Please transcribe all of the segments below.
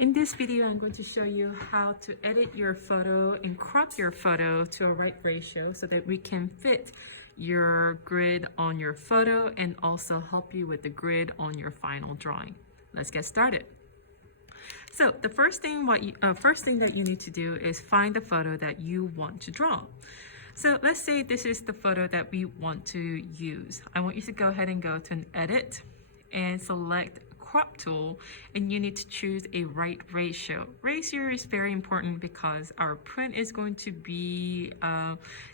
In this video, I'm going to show you how to edit your photo and crop your photo to a right ratio so that we can fit your grid on your photo and also help you with the grid on your final drawing. Let's get started. So the first thing that you need to do is find the photo that you want to draw. So let's say this is the photo that we want to use. I want you to go ahead and go to an edit and select crop tool, and you need to choose a right ratio. Ratio is very important because our print is going to be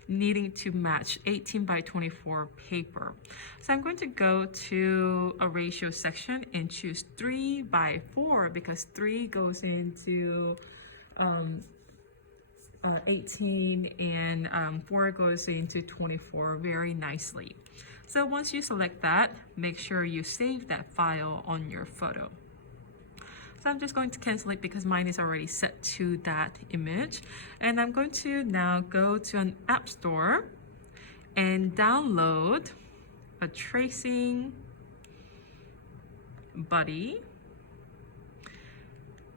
needing to match 18 by 24 paper. So I'm going to go to a ratio section and choose 3 by 4 because 3 goes into 18 and 4 goes into 24 very nicely. So once you select that, make sure you save that file on your photo. So I'm just going to cancel it because mine is already set to that image. And I'm going to now go to an app store and download a tracing buddy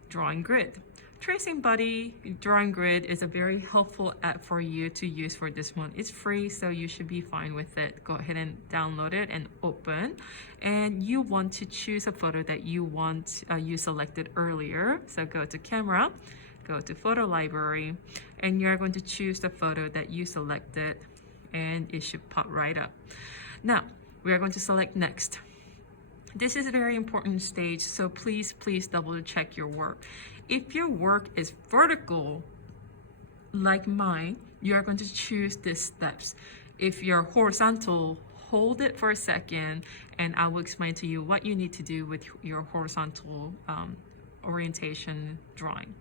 drawing grid. Tracing Buddy Drawing Grid is a very helpful app for you to use for this one. It's free, so you should be fine with it. Go ahead and download it and open. And you want to choose a photo that you want you selected earlier. So go to Camera, go to Photo Library, and you're going to choose the photo that you selected, and it should pop right up. Now, we are going to select Next. This is a very important stage, so please double check your work. If your work is vertical, like mine, you are going to choose these steps. If you're horizontal, hold it for a second, and I will explain to you what you need to do with your horizontal orientation drawing.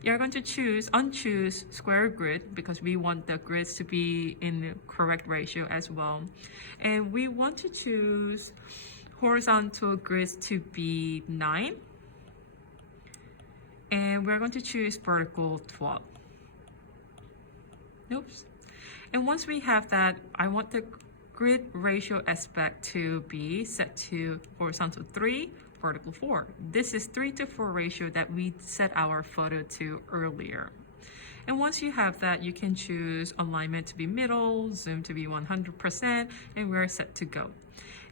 You're going to unchoose square grid because we want the grids to be in the correct ratio as well. And we want to choose horizontal grids to be 9. And we're going to choose vertical 12. Oops. And once we have that, I want the grid ratio aspect to be set to horizontal 3, vertical 4. This is 3:4 ratio that we set our photo to earlier. And once you have that, you can choose alignment to be middle, zoom to be 100%, and we're set to go.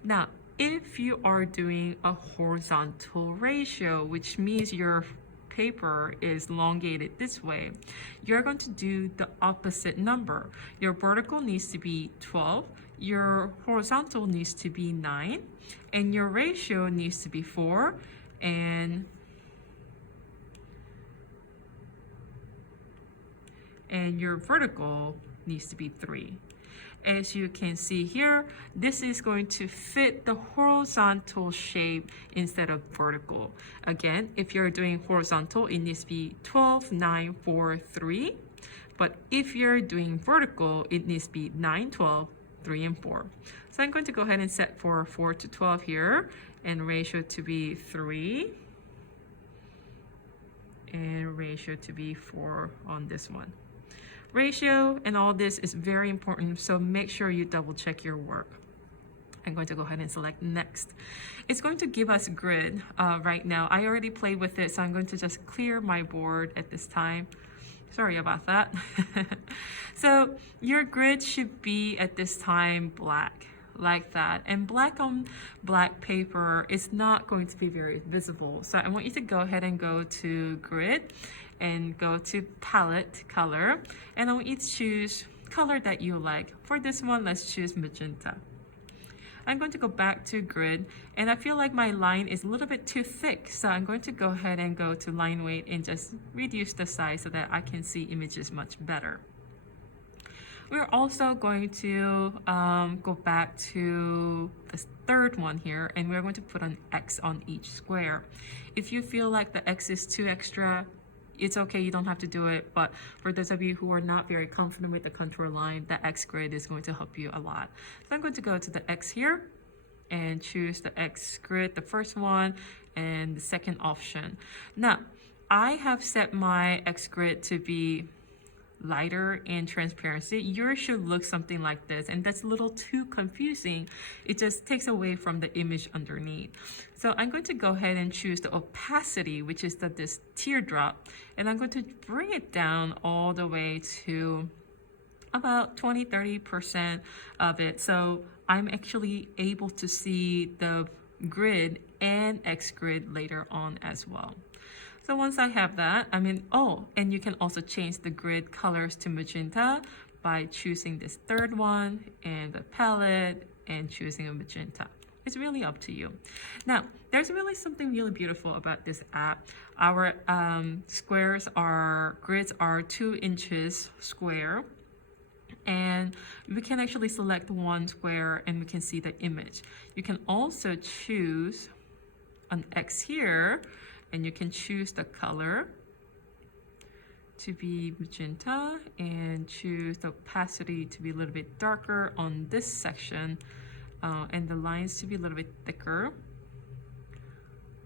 Now, if you are doing a horizontal ratio, which means your paper is elongated this way, you're going to do the opposite number. Your vertical needs to be 12, your horizontal needs to be 9, and your ratio needs to be 4, and your vertical needs to be 3. As you can see here, this is going to fit the horizontal shape instead of vertical. Again, if you're doing horizontal, it needs to be 12, 9, 4, 3. But if you're doing vertical, it needs to be 9, 12, 3, and 4. So I'm going to go ahead and set for 4 to 12 here, and ratio to be 3, and ratio to be 4 on this one. Ratio and all this is very important, so make sure you double check your work. I'm going to go ahead and select Next. It's going to give us a grid right now. I already played with it, so I'm going to just clear my board at this time. Sorry about that. So your grid should be at this time black, like that. And black on black paper is not going to be very visible. So I want you to go ahead and go to Grid and go to Palette Color. And I want you to choose color that you like. For this one, let's choose magenta. I'm going to go back to Grid, and I feel like my line is a little bit too thick. So I'm going to go ahead and go to Line Weight and just reduce the size so that I can see images much better. We're also going to go back to the third one here, and we're going to put an X on each square. If you feel like the X is too extra, it's okay, you don't have to do it, but for those of you who are not very confident with the contour line, the X grid is going to help you a lot. So I'm going to go to the X here and choose the X grid, the first one, and the second option. Now, I have set my X grid to be lighter in transparency, yours should look something like this, and that's a little too confusing. It just takes away from the image underneath. So I'm going to go ahead and choose the opacity, which is this teardrop, and I'm going to bring it down all the way to about 20-30% of it. So I'm actually able to see the grid and X grid later on as well. So once I have that, and you can also change the grid colors to magenta by choosing this third one and the palette and choosing a magenta. It's really up to you. Now, there's really something really beautiful about this app. Our grids are 2 inches square, and we can actually select one square and we can see the image. You can also choose an X here, and you can choose the color to be magenta and choose the opacity to be a little bit darker on this section, and the lines to be a little bit thicker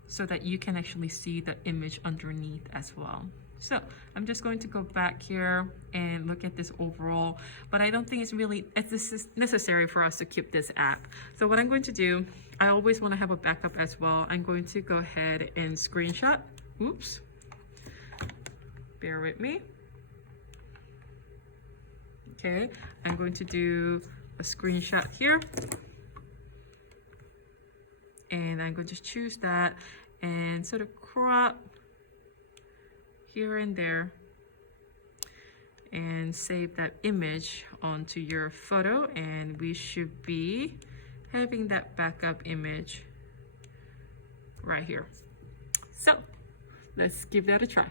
so that you can actually see the image underneath as well. So I'm just going to go back here and look at this overall, but I don't think this is necessary for us to keep this app. So what I'm going to do, I always want to have a backup as well. I'm going to go ahead and screenshot. Oops, bear with me. Okay, I'm going to do a screenshot here, and I'm going to choose that and sort of crop here and there and save that image onto your photo, and we should be having that backup image right here. So let's give that a try.